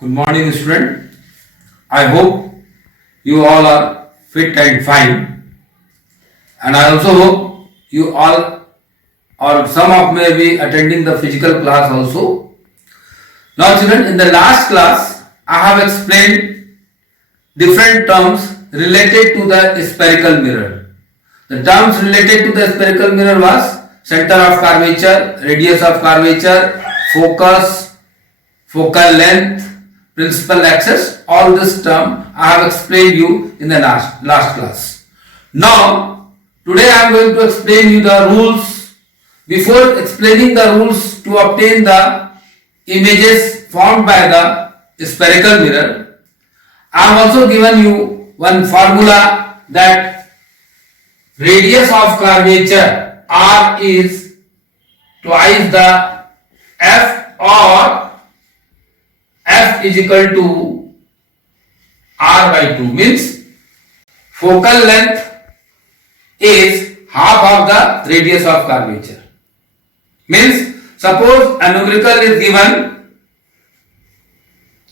Good morning, student. I hope you all are fit and fine, and I also hope you all or some of may be attending the physical class also. Now, children, in the last class, I have explained different terms related to the spherical mirror. The terms related to the spherical mirror was center of curvature, radius of curvature, focus, focal length, principal axis. All this term I have explained you in the last class. Now today I am going to explain you the rules. Before explaining the rules to obtain the images formed by the spherical mirror, I have also given you one formula that radius of curvature R is twice the F, or F is equal to R by 2, means focal length is half of the radius of curvature. Means suppose a numerical is given,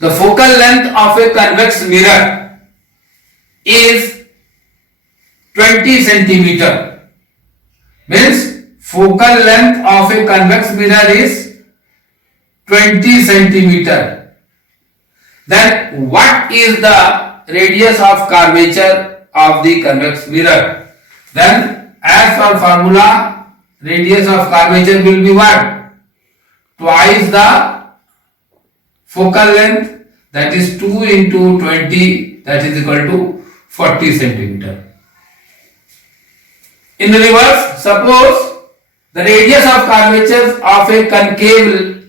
the focal length of a convex mirror is 20 centimeter. Means focal length of a convex mirror is 20 centimeter. Then what is the radius of curvature of the convex mirror? Then as per formula, radius of curvature will be what? Twice the focal length, that is 2 into 20, that is equal to 40 centimeter. In the reverse, suppose the radius of curvature of a concave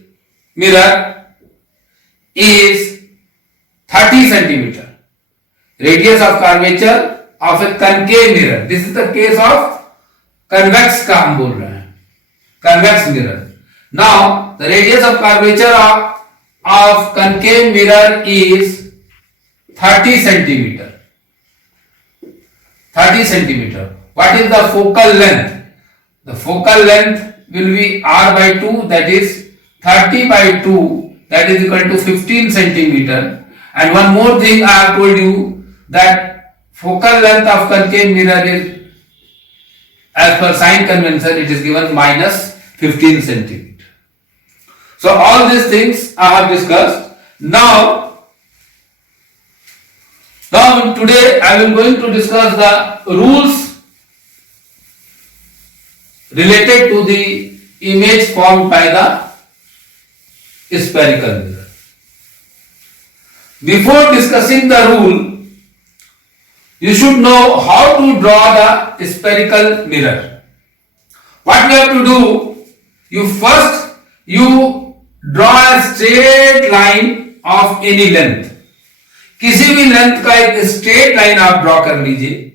mirror is 30 centimeter. Radius of curvature of a concave mirror. This is the case of convex का हम बोल रहे हैं, convex mirror. Now the radius of curvature of concave mirror is 30 centimeter. 30 centimeter. What is the focal length? The focal length will be R by 2, that is 30 by 2, that is equal to 15 centimeter. And one more thing I have told you, that focal length of concave mirror is, as per sign convention, it is given minus 15 centimeter. So all these things I have discussed. Now today I am going to discuss the rules related to the image formed by the spherical mirror. Before discussing the rule, you should know how to draw the spherical mirror. What we have to do, you draw a straight line of any length. किसी भी length का एक straight line आप draw कर लीजिए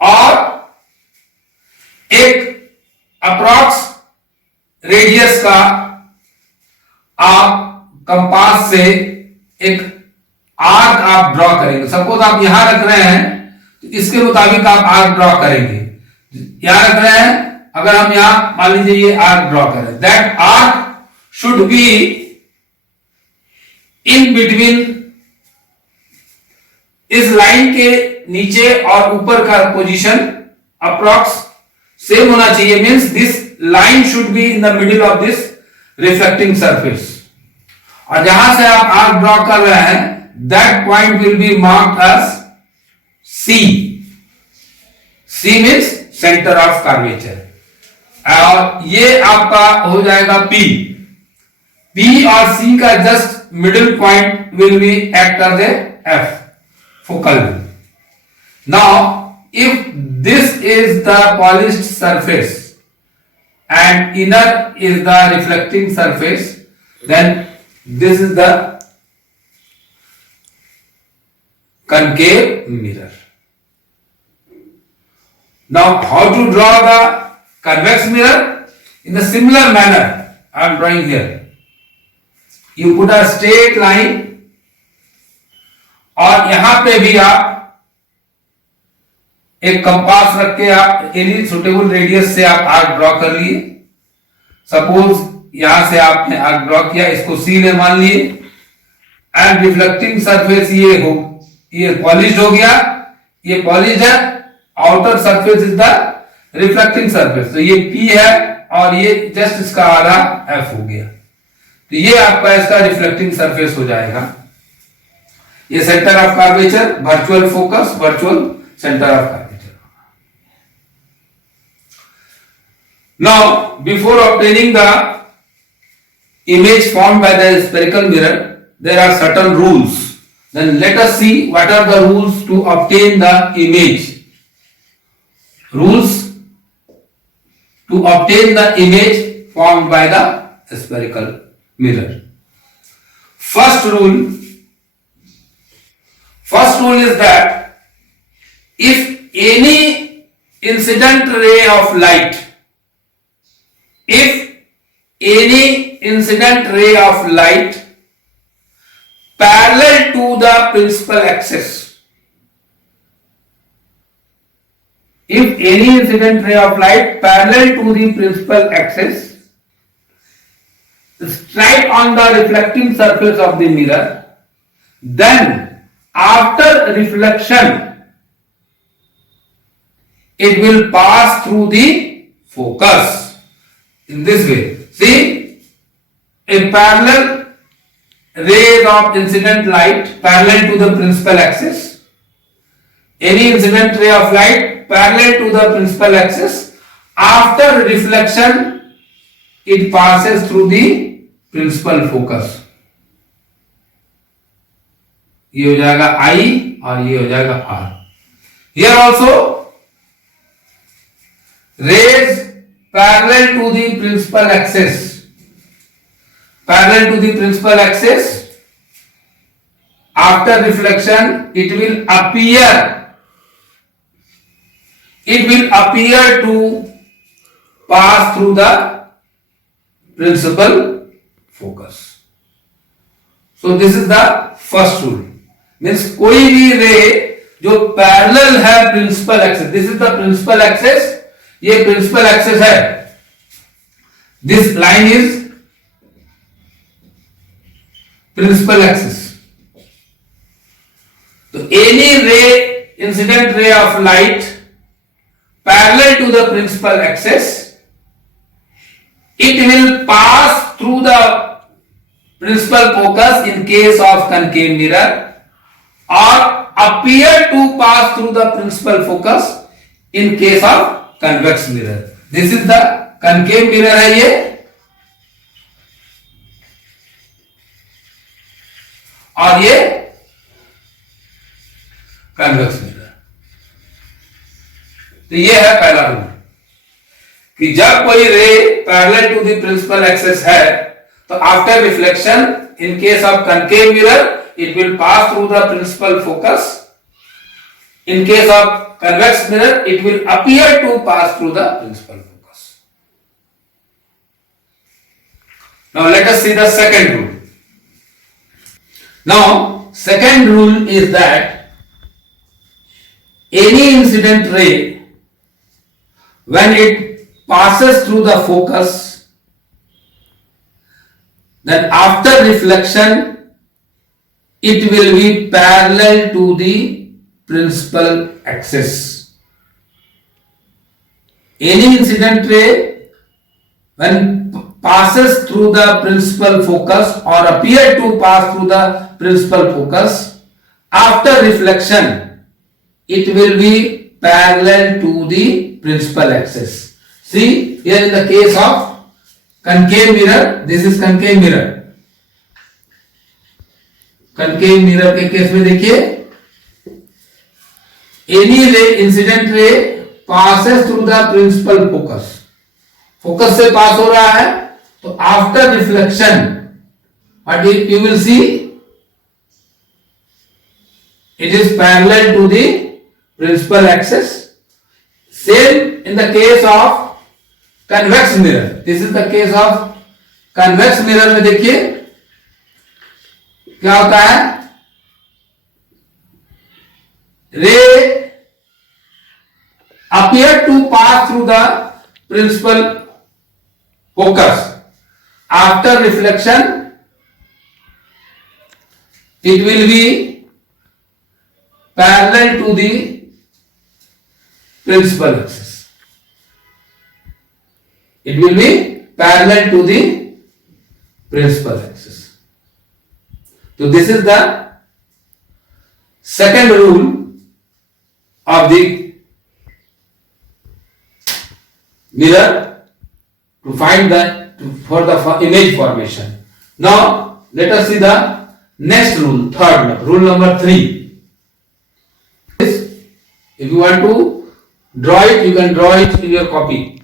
और एक approx radius का आप कंपास से एक आर्क आप ड्रॉ करेंगे. सपोज आप यहां रख रहे हैं तो इसके मुताबिक आप आर्क ड्रॉ करेंगे. यहां रख रहे हैं, अगर हम यहां मान लीजिए ये आर्क ड्रॉ करें, that arc should be in between. इस लाइन के नीचे और ऊपर का पोजीशन अप्रॉक्स सेम होना चाहिए. Means this line should be in the middle of this reflecting surface. और जहां से आप आर्क ड्रॉ कर रहे हैं, that point will be marked as C. C means centre of curvature. और ये आपका हो जाएगा P. P और C का just middle point will be act as a F. Focal. Now, if this is the polished surface and inner is the reflecting surface, then this is the concave mirror. Now, how to draw the convex mirror? In a similar manner, I am drawing here. You put a straight line और यहां पे भी आप एक compass रख के आप any suitable radius से आप आर्क ड्रॉ कर लिए. सपोज यहां से आपने आर्क ड्रॉ किया, इसको सी ने मान लिए एंड रिफ्लेक्टिंग सरफेस ये पॉलिश हो गया, ये पॉलिश है, outer surface is the reflecting surface, तो ये P है और ये जस्ट इसका आधा F हो गया, तो ये आपका इसका रिफ्लेक्टिंग सरफेस हो जाएगा। ये centre of curvature, virtual focus, virtual centre of curvature. Now before obtaining the image formed by the spherical mirror, there are certain rules. Then let us see what are the rules to obtain the image. Rules to obtain the image formed by the spherical mirror. First rule is that if any incident ray of light, parallel to the principal axis, if any incident ray of light parallel to the principal axis strike on the reflecting surface of the mirror, then after reflection it will pass through the focus in this way. See, a parallel rays of incident light parallel to the principal axis, any incident ray of light parallel to the principal axis, after reflection it passes through the principal focus. ये हो जाएगा I और ये हो जाएगा R. Here also rays parallel to the principal axis, after reflection it will appear to pass through the principal focus. So this is the first rule. Means कोई भी रे जो पैरेलल है principal axis, this is the principal axis, ये principal axis है, this line is principal axis. तो any ray, incident ray of light parallel to the principal axis, it will pass through the principal focus in case of concave mirror or appear to pass through the principal focus in case of convex mirror. This is the concave mirror है ये, और ये convex mirror. तो ये है पहला rule कि जब कोई ray parallel to the principal axis है तो after reflection in case of concave mirror it will pass through the principal focus. In case of convex mirror, it will appear to pass through the principal focus. Now let us see the second rule. Now second rule is that any incident ray, when it passes through the focus, then after reflection it will be parallel to the principal axis. Any incident ray when passes through the principal focus or appear to pass through the principal focus, after reflection it will be parallel to the principal axis. See, here in the case of concave mirror, this is concave mirror. concave mirror के case में देखिए, any ray, incident ray passes through the principal focus. Focus से पास हो रहा है, तो after reflection, what you will see, it is parallel to the principal axis. Same in the case of convex mirror. This is the case of convex mirror में देखिए क्या होता है, रे appear to pass through the principal focus. After reflection it will be parallel to the principal axis. It will be parallel to the principal axis. So this is the second rule of the mirror to find for the image formation. Now let us see the next rule, third rule number 3. If you want to draw it, you can draw it in your copy.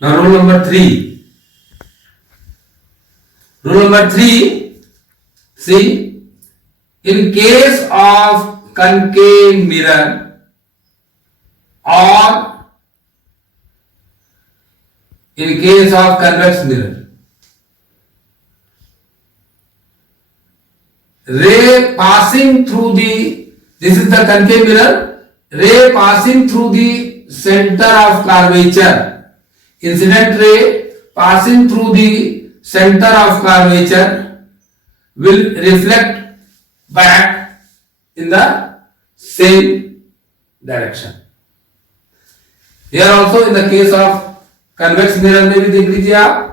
Now rule number 3. Rule number 3, see, in case of concave mirror or in case of convex mirror, ray passing through this is the concave mirror, ray passing through the center of curvature, incident ray passing through the center of curvature will reflect back in the same direction. Here also in the case of convex mirror में भी देख लीजिए आप,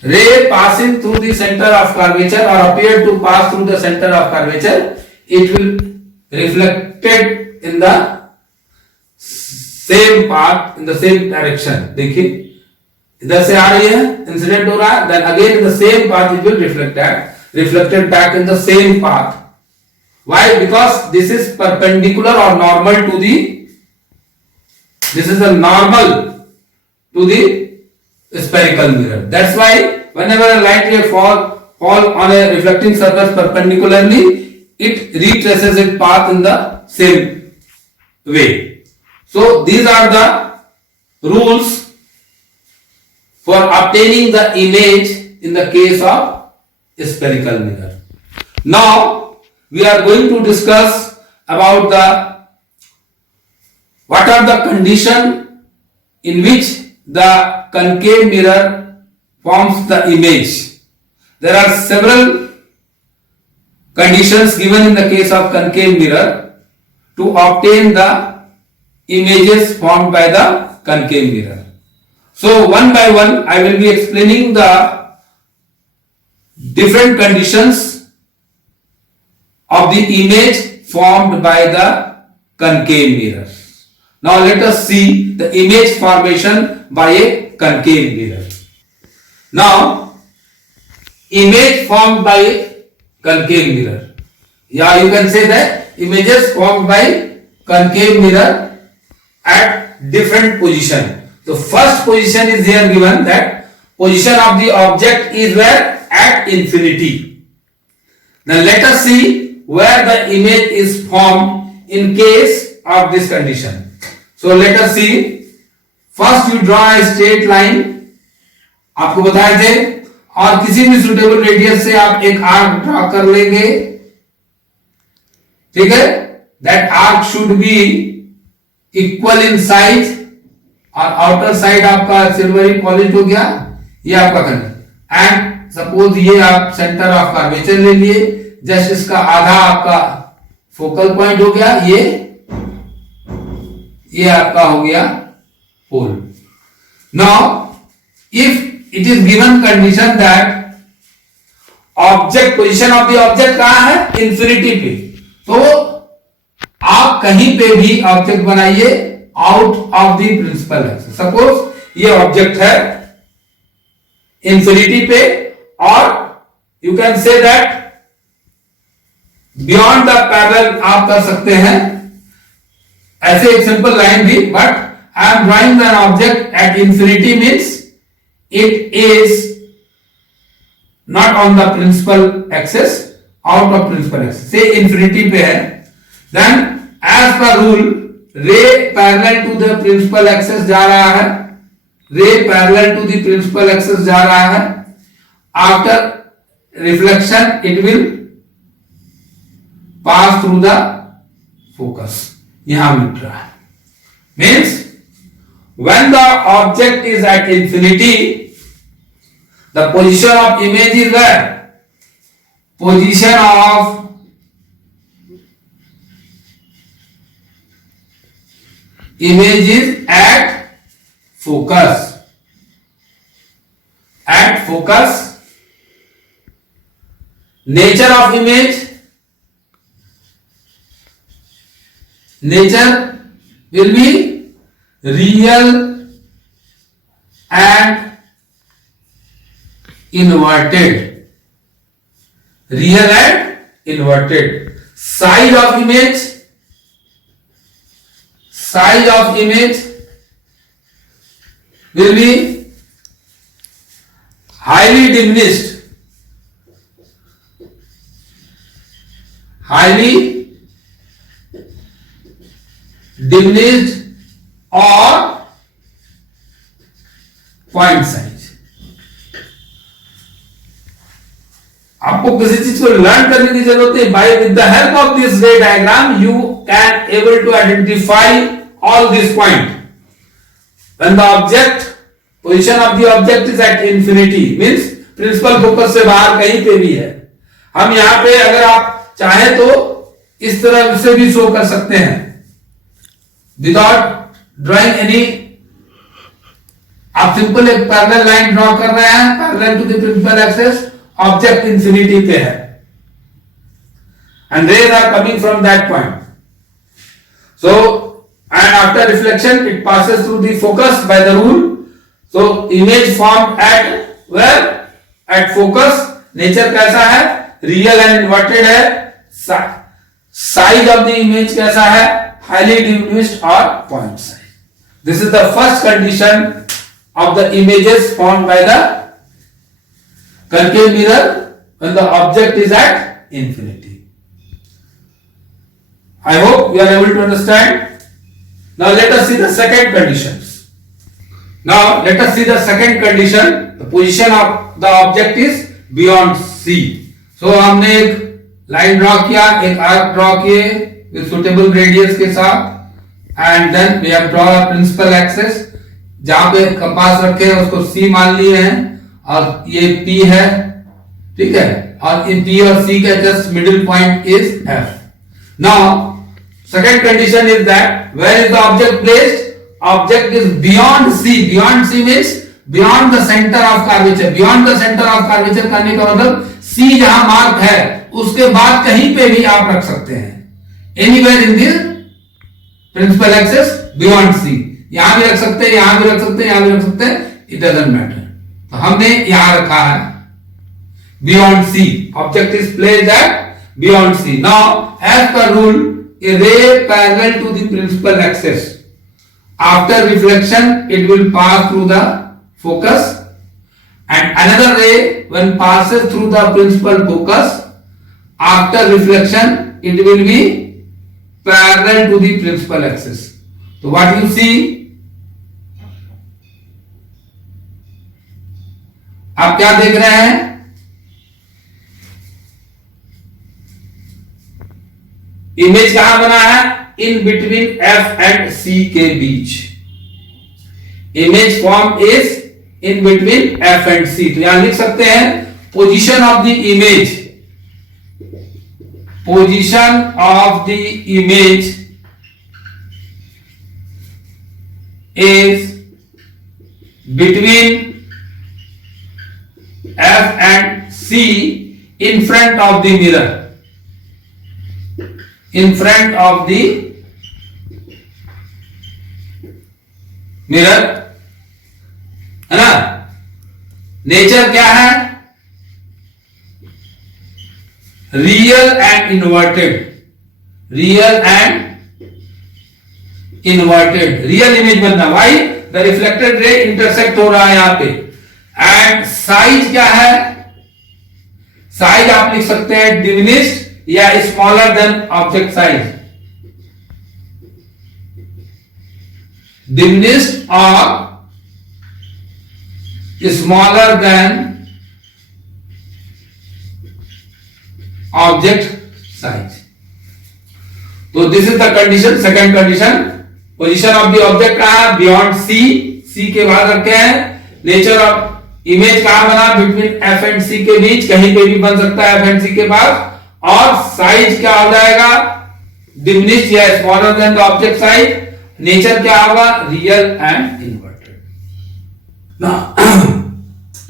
ray passing through the center of curvature or appear to pass through the center of curvature, it will reflected in the same path, in the same direction. देखिए इधर से आ रही है, इंसिडेंट हो रहा है, then again in the same path it will reflected back in the same path. Why? Because this is perpendicular or normal to the, this is the normal to the spherical mirror. That's why whenever a light ray fall on a reflecting surface perpendicularly, it retraces its path in the same way. So these are the rules for obtaining the image in the case of spherical mirror. Now we are going to discuss about what are the condition in which the concave mirror forms the image. There are several conditions given in the case of concave mirror to obtain the images formed by the concave mirror. So one by one I will be explaining the different conditions of the image formed by the concave mirror. Now let us see the image formation by a concave mirror. Now, image formed by a concave mirror. Yeah, you can say that images formed by concave mirror at different position. So first position is here given, that position of the object is where? At infinity. Now let us see where the image is formed in case of this condition. So let us see. First you draw a straight line, आपको बताए थे, और किसी भी suitable radius से आप एक arc draw कर लेंगे. ठीक है, that arc should be equal in size, और आउटर साइड आपका सिल्वरी पॉलिश हो गया, ये आपका करना. एंड सपोज ये आप सेंटर ऑफ कर्वेचर ले लिए, जस्ट इसका आधा आपका फोकल पॉइंट हो गया, ये आपका हो गया pole. Now if it is given condition that object, position of the object कहां है? इंफिनिटी पे. तो आप कहीं पे भी ऑब्जेक्ट बनाइए out of the principal axis. Suppose ये ऑब्जेक्ट है इंफिनिटी पे, और you can say that beyond the parallel आप कर सकते हैं ऐसे एक सिंपल लाइन भी, but I am drawing an object at infinity means it is not on the principal axis, out of principal axis, से इंफिनिटी पे है, then as per rule ray parallel to the principal axis जा रहा है, रे parallel to the principal axis जा रहा है, after reflection it will pass through the focus, यहां मिल रहा है, means when the object is at infinity, the position of image is where? Position of image is at focus. At focus, nature of image, nature will be real and inverted, real and inverted. Size of image, size of image will be highly diminished, highly diminished और point size. आपको किसी चीज को learn करने की जरूरत है, by with the help of this ray diagram you can able to identify all this point. When the object position of the object is at infinity means principal focus से बाहर कहीं पे भी है। हम यहां पे अगर आप चाहें तो इस तरह से भी शो कर सकते हैं विदाउट ड्राइंग एनी, आप सिंपल एक पैरेलल लाइन ड्रॉ कर रहे हैं parallel to the principal axis, object infinity पे है and rays are coming from that point, so and after reflection it passes through the focus by the rule, so image form at where, at focus. Nature कैसा है? Real and inverted है। Size of the image कैसा है? highly diminished or point size. This is the first condition of the images formed by the concave mirror when the object is at infinity. I hope you are able to understand. Now let us see the second conditions. Now let us see the second condition. The position of the object is beyond C. So हमने एक line draw किया, एक arc draw किए with suitable radius के साथ, and then we have draw a principal axis, जहां पे compass रखे हैं उसको C मान लिए हैं और ये P है, ठीक है, और इन P और C का just middle point is F. Now second condition is that where is the object placed? Object is beyond C. Beyond C means beyond the center of curvature. Beyond the center of curvature करने का मतलब C जहां mark है उसके बाद कहीं पे भी आप रख सकते हैं, anywhere in the principal axis beyond C. यहां भी रख सकते हैं, यहां भी रख सकते हैं, यहां भी रख सकते हैं, it doesn't matter. तो हमने यहां रखा है beyond C. Object is placed at beyond C. Now as per rule a ray parallel to the principal axis, after reflection it will pass through the focus, and another ray when passes through the principal focus after reflection it will be parallel to the principal axis. So what you see, आप क्या देख रहे हैं? Image कहां बना है? In between F and C के बीच image form is in between F and C. तो यहां लिख सकते हैं position of the image, position of the image is between F and C in front of the mirror, in front of the mirror, है ना। Nature क्या है, real and inverted, real and inverted, real image बनना, why the reflected ray intersect हो रहा है यहां पे। एंड साइज क्या है, साइज आप लिख सकते हैं डिमिनिश्ड या smaller than object size, diminished और स्मॉलर देन ऑब्जेक्ट साइज। तो this is the condition, second condition. Position of the object कहां है, बियॉन्ड सी, सी के बाद रखे हैं। नेचर ऑफ इमेज कहां बना, बिटवीन एफ एंड सी के बीच, कहीं पे भी बन सकता है एफ एंड सी के पास। और साइज क्या हो जाएगा, डिमिनिश्ड या smaller than the object size. Nature क्या होगा, real and inverted. Now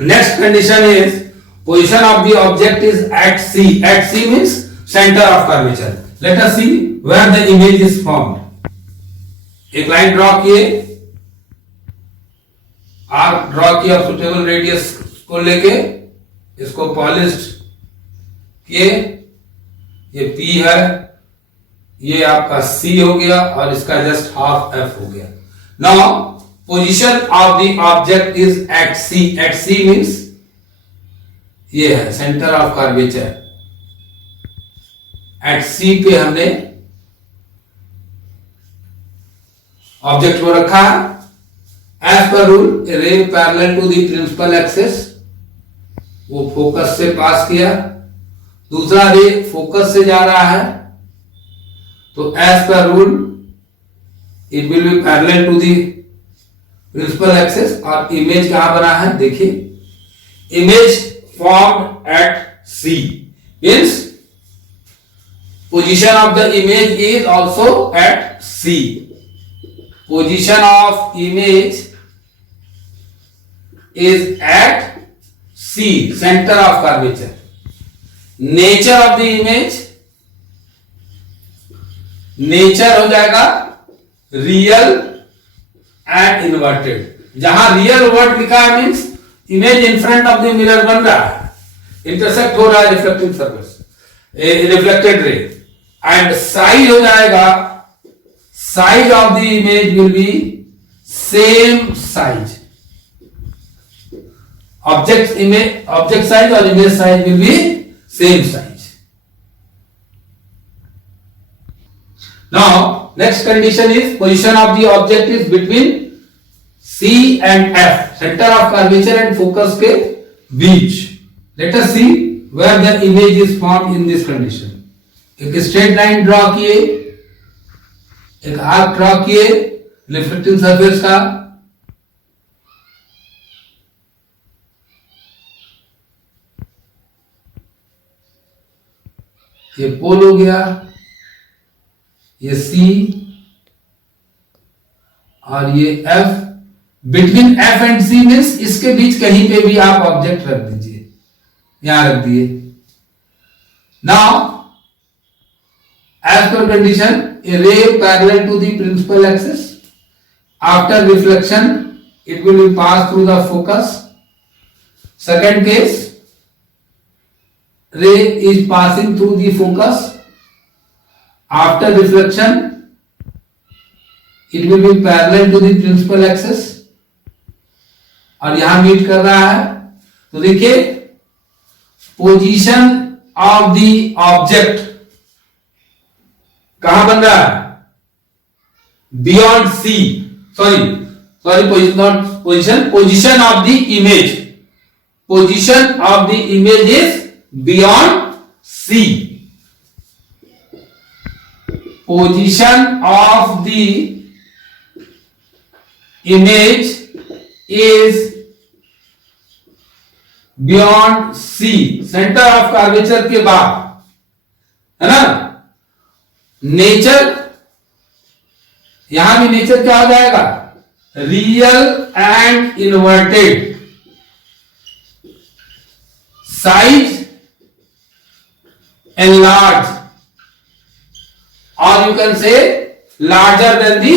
next condition is position of the object is at C. At C means center of curvature. Let us see where the image is formed. एक line draw किए, arc draw किया suitable radius को लेके, इसको polished किए, ये P है, ये आपका C हो गया और इसका जस्ट हाफ F हो गया। Now position of the object is at C. At C means ये है सेंटर ऑफ कर्वेचर। एट सी पे हमने ऑब्जेक्ट को रखा है। As per rule ray parallel to the principal axis, वो फोकस से पास किया, दूसरा रे फोकस से जा रहा है, तो as per rule it will be parallel to the principal axis. और इमेज कहां बना है, देखिए image formed at C means position of the image is also at C. Position of image is at C, center of curvature. Nature of the image, nature हो जाएगा real and inverted। जहां real word लिखा है means image in front of the mirror बन रहा है, intersect हो रहा है reflective surface, reflected ray. And size हो जाएगा, size of the image will be same size, object size और image size will be same size. Now next condition is position of the object is between C and F, center of curvature and focus के बीच। Let us see where the image is formed in this condition. एक straight line draw किए, एक arc draw किए reflective surface का, ये पोल हो गया, ये C और ये F। Between F and C means इसके बीच कहीं पे भी आप ऑब्जेक्ट रख दीजिए, यहां रख दिए। नाउ एज पर condition a ray parallel to the principal axis, after reflection it will be pass through the focus. Second case ray is passing through the focus, after reflection it will be parallel to the principal axis और यहां meet कर रहा है। तो देखिए position of the object कहां बन रहा है, beyond C, position of the image, position of the image is beyond C. Position of the इमेज is beyond C, centre of curvature के बाद, है ना। नेचर, यहां भी नेचर क्या हो जाएगा, real and inverted. Size enlarged, or you can say larger than the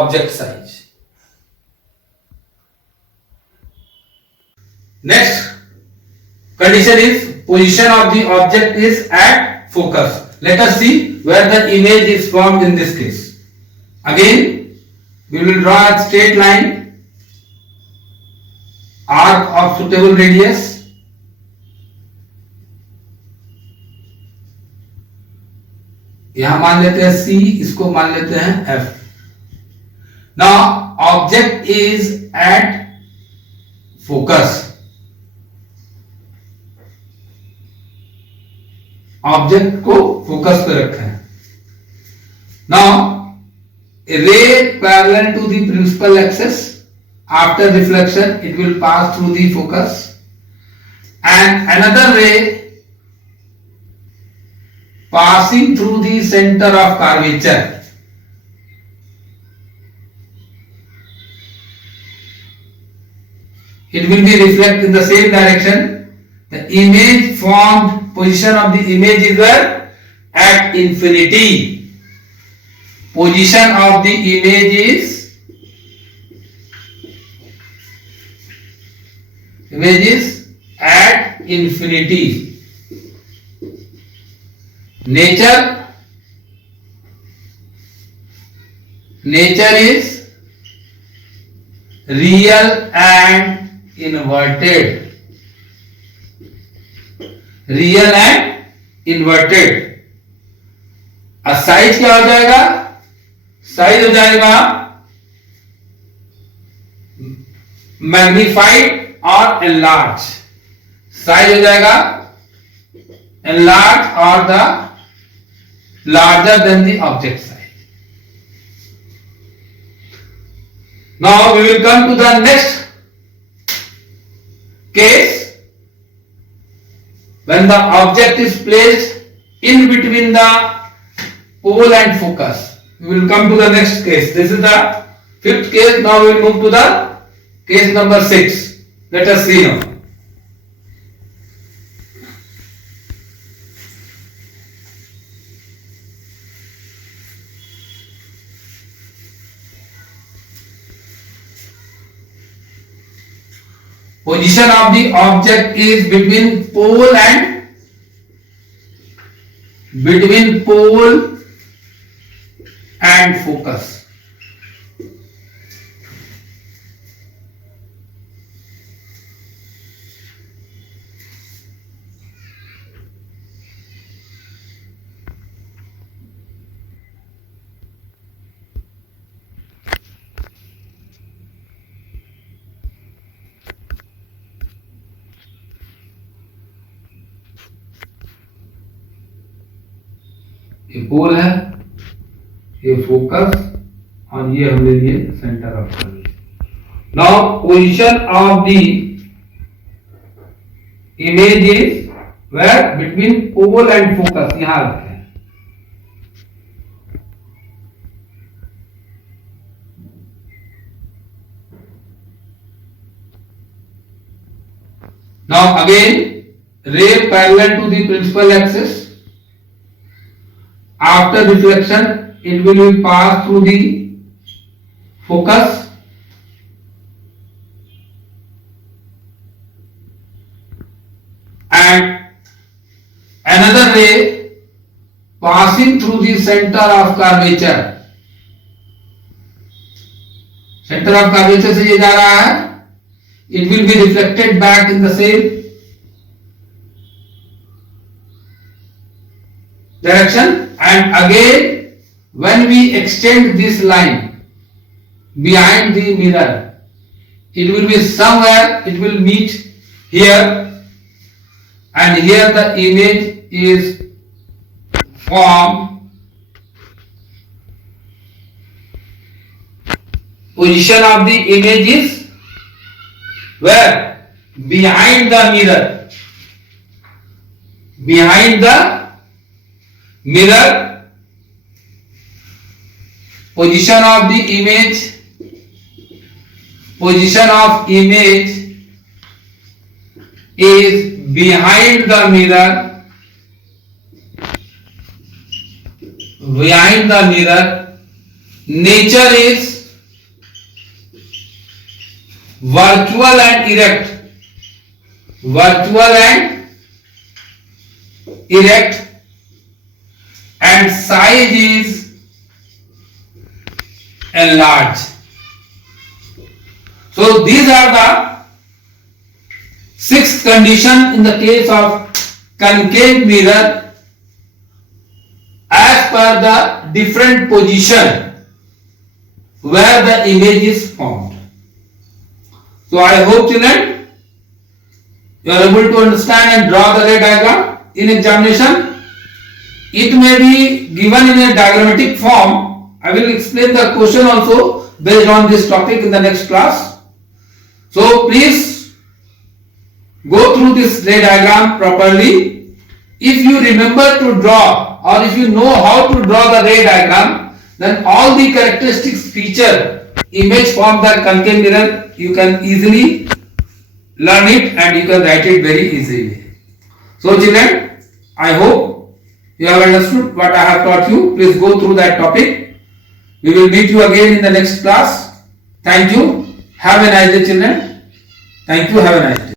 object size. Next condition is position of the object is at focus. Let us see where the image is formed in this case. Again, we will draw a straight line, arc of suitable radius. यहां मान लेते हैं C, इसको मान लेते हैं F. Now object is at focus. Object को focus पे रखा है. Now a ray parallel to the principal axis, after reflection it will pass through the focus, and another ray passing through the center of curvature. It will be reflected in the same direction. The image formed, position of the image is where? At infinity. Position of the image is at infinity. Nature is real and inverted. Real and inverted. Size क्या हो जाएगा? Size हो जाएगा magnified और enlarge. Size हो जाएगा enlarge और the larger than the object size. Now we will come to the next case. When the object is placed in between the pole and focus. We will come to the next case. This is the fifth case. Now we will move to the case number 6. Let us see now. Position of the object is between pole and focus. ये पोल है, ये focus और ये हम ले लिए centre of curvature. Now position of the image is where? Between pole and focus. यहां रखते हैं. Now again ray parallel to the principal axis. After reflection, it will be passed through the focus, and another ray passing through the center of curvature. Center of curvature से ये जा रहा है. It will be reflected back in the same direction. And again, when we extend this line behind the mirror, it will be somewhere, it will meet here, and here the image is formed. Position of the image is where? Behind the mirror. Behind the mirror. Position of the image, position of image is behind the mirror. Behind the mirror. Nature is virtual and erect. Virtual and erect, and size is enlarged. So these are the sixth condition in the case of concave mirror as per the different position where the image is formed. So I hope children you are able to understand and draw the ray diagram in examination. It may be given in a diagrammatic form. I will explain the question also based on this topic in the next class. So please go through this ray diagram properly. If you remember to draw, or if you know how to draw the ray diagram, then all the characteristics feature image from the concave mirror you can easily learn it and you can write it very easily. So children, I hope you have understood what I have taught you. Please go through that topic. We will meet you again in the next class. Thank you. Have a nice day children. Thank you. Have a nice day.